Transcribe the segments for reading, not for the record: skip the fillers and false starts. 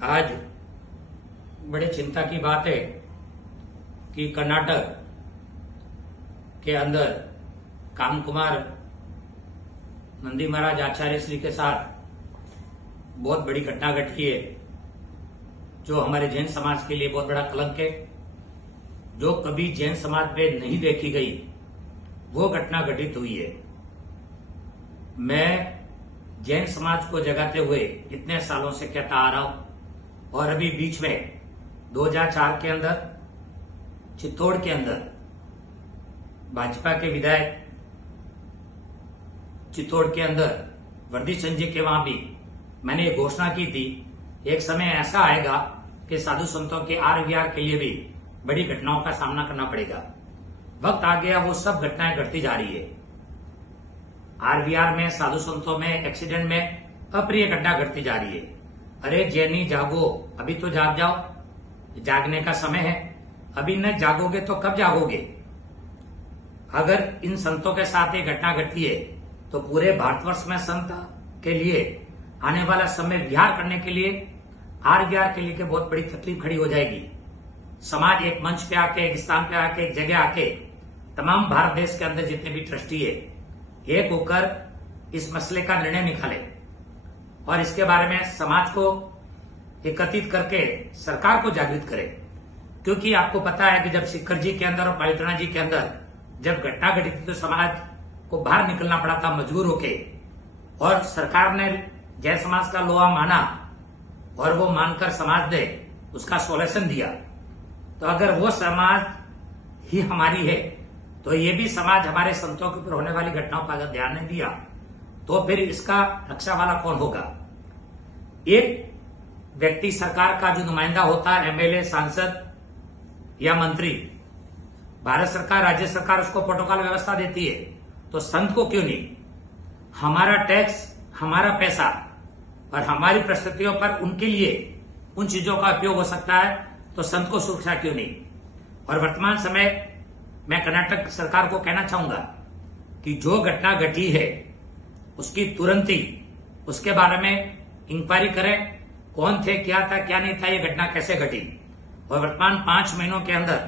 आज बड़े चिंता की बात है कि कर्नाटक के अंदर कामकुमार नंदी महाराज आचार्य श्री के साथ बहुत बड़ी घटना घटी है, जो हमारे जैन समाज के लिए बहुत बड़ा कलंक है। जो कभी जैन समाज में नहीं देखी गई वो घटना घटित हुई है। मैं जैन समाज को जगाते हुए इतने सालों से कहता आ रहा हूं, और अभी बीच में 2004 के अंदर चित्तौड़ के अंदर भाजपा के विधायक चित्तौड़ के अंदर वर्दी चंद जी के वहां भी मैंने ये घोषणा की थी, एक समय ऐसा आएगा कि साधु संतों के आर के लिए भी बड़ी घटनाओं का सामना करना पड़ेगा। वक्त आ गया, वो सब घटनाएं घटती जा रही है। आर में, साधु संतों में, एक्सीडेंट में अप्रिय घटना घटती जा रही है। अरे जैनी जागो, अभी तो जाग जाओ, जागने का समय है। अभी न जागोगे तो कब जागोगे? अगर इन संतों के साथ ये घटना घटती है तो पूरे भारतवर्ष में संत के लिए आने वाला समय विहार करने के लिए, आर के लिए बहुत बड़ी तकलीफ खड़ी हो जाएगी। समाज एक मंच पे आके, एक स्थान पे आके, एक जगह आके, तमाम भारत देश के अंदर जितने भी ट्रस्टी है एक होकर इस मसले का निर्णय निकाले और इसके बारे में समाज को एकत्रित करके सरकार को जागृत करे। क्योंकि आपको पता है कि जब सिक्खर जी के अंदर और पवित्रनाथ जी के अंदर जब घटना घटी थी तो समाज को बाहर निकलना पड़ा था मजबूर होके, और सरकार ने जैन समाज का लोहा माना और वो मानकर समाज ने उसका सॉल्यूशन दिया। तो अगर वो समाज ही हमारी है तो ये भी समाज हमारे संतों के ऊपर होने वाली घटनाओं का अगर ध्यान नहीं दिया तो फिर इसका रक्षा वाला कौन होगा? एक व्यक्ति सरकार का जो नुमाइंदा होता है, एमएलए, सांसद या मंत्री, भारत सरकार, राज्य सरकार उसको प्रोटोकॉल व्यवस्था देती है, तो संत को क्यों नहीं? हमारा टैक्स, हमारा पैसा और हमारी परिस्थितियों पर उनके लिए उन चीजों का उपयोग हो सकता है, तो संत को सुरक्षा क्यों नहीं? और वर्तमान समय मैं कर्नाटक सरकार को कहना चाहूंगा कि जो घटना घटी है उसकी तुरंत ही उसके बारे में इंक्वायरी करें, कौन थे, क्या था, क्या नहीं था, ये घटना कैसे घटी, और वर्तमान 5 महीनों के अंदर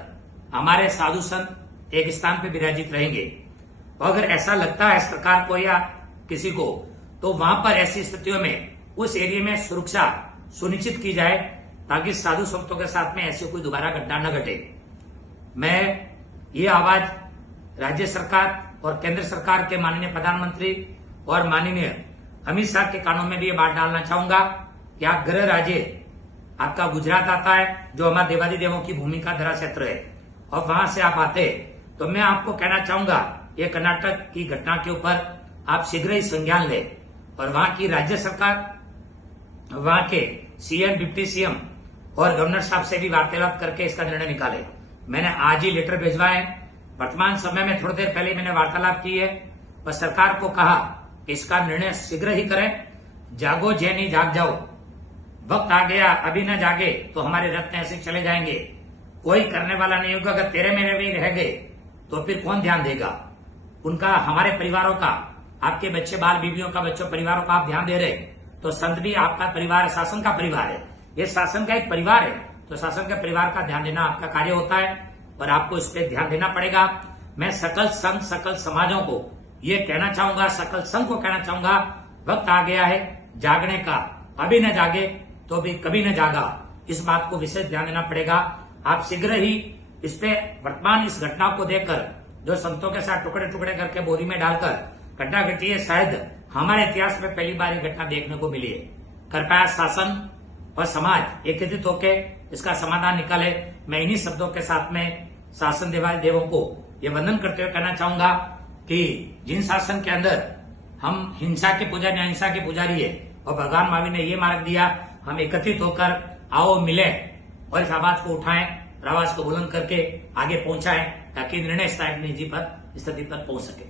हमारे साधु संत एक स्थान पर विराजित रहेंगे। और अगर ऐसा लगता है सरकार को या किसी को, तो वहां पर ऐसी स्थितियों में उस एरिया में सुरक्षा सुनिश्चित की जाए ताकि साधु संतों के साथ में ऐसी कोई दोबारा घटना न घटे। मैं ये आवाज राज्य सरकार और केंद्र सरकार के माननीय प्रधानमंत्री और माननीय अमित शाह के कानों में भी ये बात डालना चाहूंगा कि आप गृह राज्य आपका गुजरात आता है, जो हमारे देवादी देवों की भूमि का धरा क्षेत्र है, और वहां से आप आते, तो मैं आपको कहना चाहूंगा ये कर्नाटक की घटना के ऊपर आप शीघ्र ही संज्ञान लें और वहां की राज्य सरकार, वहां के सीएम, डिप्टी सीएम और गवर्नर साहब से भी वार्तालाप करके इसका निर्णय निकाले। मैंने आज ही लेटर भिजवा है। वर्तमान समय में थोड़ी देर पहले मैंने वार्तालाप की है और सरकार को कहा कि इसका निर्णय शीघ्र ही करें। जागो जैनी, जाग जाओ, वक्त आ गया, अभी न जागे तो हमारे रत्न ऐसे चले जाएंगे, कोई करने वाला नहीं होगा। अगर तेरे मेरे भी रह गए तो फिर कौन ध्यान देगा उनका, हमारे परिवारों का, आपके बच्चे, बाल बीवियों का, बच्चों, परिवारों का आप ध्यान दे रहे, तो संत भी आपका परिवार है, शासन का परिवार है, ये शासन का एक परिवार है, तो शासन के परिवार का ध्यान देना आपका कार्य होता है और आपको इस पे ध्यान देना पड़ेगा। मैं सकल संघ, सकल समाजों को ये कहना चाहूंगा, सकल संघ को कहना चाहूंगा, वक्त आ गया है जागने का, अभी न जागे तो भी कभी न जागा। इस बात को विशेष ध्यान देना पड़ेगा। आप शीघ्र ही इस पे वर्तमान इस घटना को देखकर, जो संतों के साथ टुकड़े टुकड़े करके बोरी में डालकर घटना घटी है, शायद हमारे इतिहास में पहली बार ये घटना देखने को मिली है। कृपया शासन और समाज एकत्रित होकर इसका समाधान निकाले। मैं इन्हीं शब्दों के साथ में शासन देवादी देवों को ये वंदन करते हुए कहना चाहूंगा कि जिन शासन के अंदर हम हिंसा के पुजारी, अहिंसा के पुजारी है, और भगवान महावीर ने ये मार्ग दिया, हम एकत्रित होकर आओ मिले और इस आवाज को उठाएं और आवाज को बुलंद करके आगे पहुंचाएं ताकि निर्णय स्थायी निधि पर स्थिति पर पहुंच सके।